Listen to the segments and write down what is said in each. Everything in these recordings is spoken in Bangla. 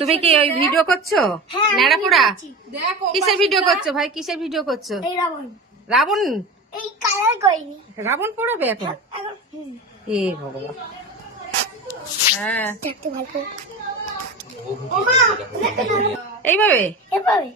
তুমি কি ওই ভিডিও করছো নেড়াপোড়া? কিসের ভিডিও করছো ভাই, কিসের ভিডিও করছো? রাবণ? এই কালার করিনি, রাবণ পোড়াবে এখন? এ ভগবান। হ্যাঁ এইভাবে এভাবে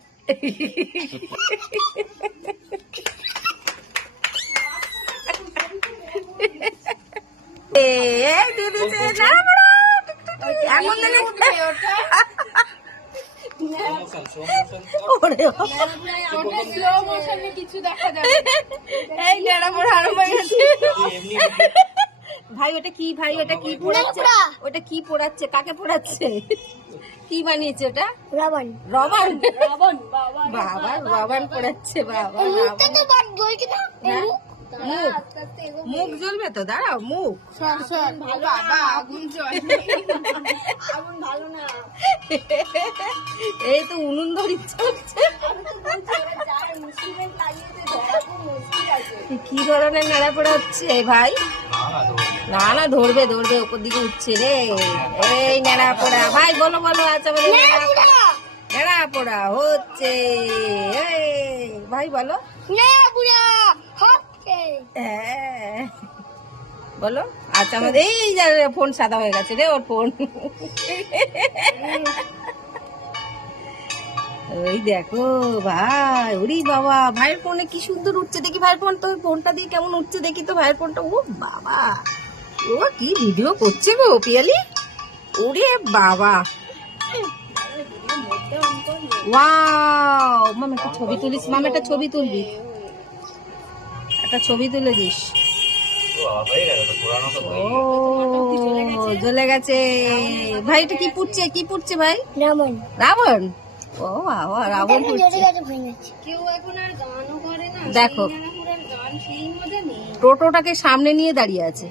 ভাই ওটা কি, ভাই ওটা কি পোড়াচ্ছে? ওটা কি পোড়াচ্ছে, কাকে পোড়াচ্ছে? কি বানিয়েছে ওটা? রাবণ। রবান? বাবা রবান পোড়াচ্ছে। বাবা মুখ জ্বলবে তো, দাঁড়াও মুখ। এই তো উনুন ধরে চলছে। কি ধরনের নেড়াপোড়া হচ্ছে ভাই? না না ধরবে ধরবে, উপর দিকে উঠছে রে। এই নেড়াপোড়া ভাই, বলো বলো। আচ্ছা বলো নেড়াপোড়া হচ্ছে ভাই, বলো বলো। আচ্ছা আমাদের এই ফোন সাদা হয়ে গেছে রে, ওর ফোন। ওই দেখো ভাই, ওরে বাবা, ভাইয়ের ফোনে কি সুন্দর উঠছে দেখি। ভাইয়ের ফোন, তোর ফোনটা দিয়ে কেমন উঠছে দেখি তো ভাইয়ের ফোনটা। ও বাবা, ও কি ভিডিও করছে গো পিয়ালি। ওরে বাবা, ওয়াও। মামা একটা ছবি তুলিস, মামা একটা ছবি তুলবি, একটা ছবি তুলে দিস। ও জ্বলে গেছে ভাই। এটা কি পুড়ছে, কি পুড়ছে ভাই? রাবণ। রাবণ? ও বাবা, রাবণ পুড়ছে। দেখো টোটোটাকে সামনে নিয়ে দাঁড়িয়ে আছে।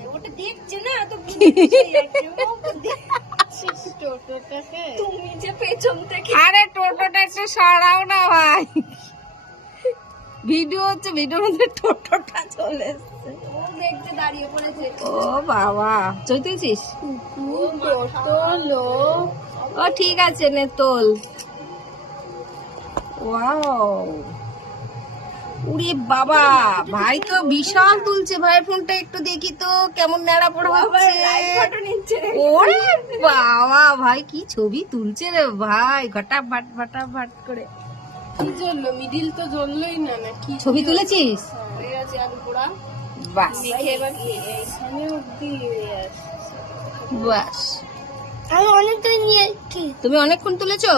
আরে টোটোটা একটু সরাও না ভাই, ভিডিও হচ্ছে, ভিডিওর মধ্যে টোটোটা চলে এসছে। ও বাবা, চলতেছিস? ও ঠিক আছে, নে তোল। ওয়াও, উরে বাবা, ভাই তো বিশাল তুলছে। ভাইয়ের ফোনটা একটু দেখি তো কেমন নেড়াপোড়া হচ্ছে। ওরে বাবা, ভাই কি ছবি তুলছে রে ভাই, ঘটাফাট ফটাফট করে। কি জ্বললো? মিডিল তো জ্বললোই না। নাকি ছবি তুলেছিস? বাস বাস, আমি অনেকটা নিয়েছি। তুমি অনেকক্ষণ তুলেছো?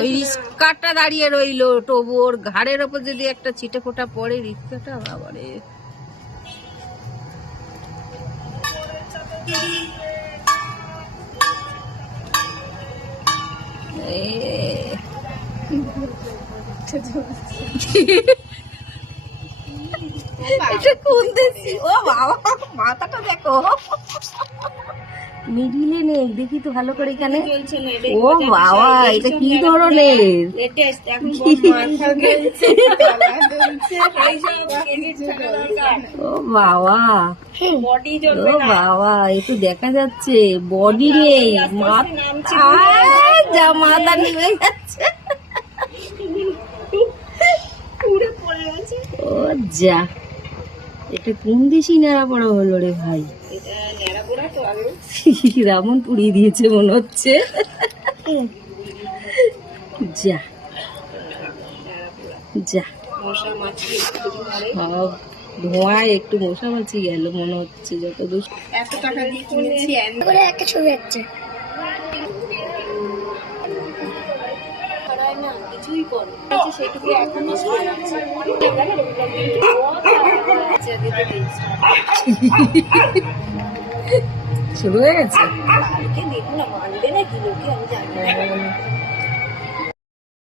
ওই রিক্সাটা দাঁড়িয়ে রইলো, তবু ওর ঘাড়ের ওপর যদি একটা ছিটে ফোটা পড়ে রিক্সাটা, বাবারে। কোন দেশি? ও বাবা, মাথাটা দেখো মিডিলে নেই, দেখি তো ভালো করে এখানে। ও বাবা, এটা কি ধরনের? ও বাবা, ও বাবা, একটু দেখা যাচ্ছে বডি নেই, যা মাথা নেমে যাচ্ছে। ও যা, এটা কোন দেশি নেড়াপড়া হলো রে ভাই? রাবণ পুড়িয়ে দিয়েছে মনে হচ্ছে। যা যা, ধোঁয়ায় একটু মশা মাছি গেল মনে হচ্ছে। যত দূর এত টাকা দিয়ে কিনেছি, একটা ছবি আছে। কিছুই করো, সেটুকু এখনো শুরু হয়ে গেছে। দেখুন না, মানবে নাকি লোকে, আমি জানি না।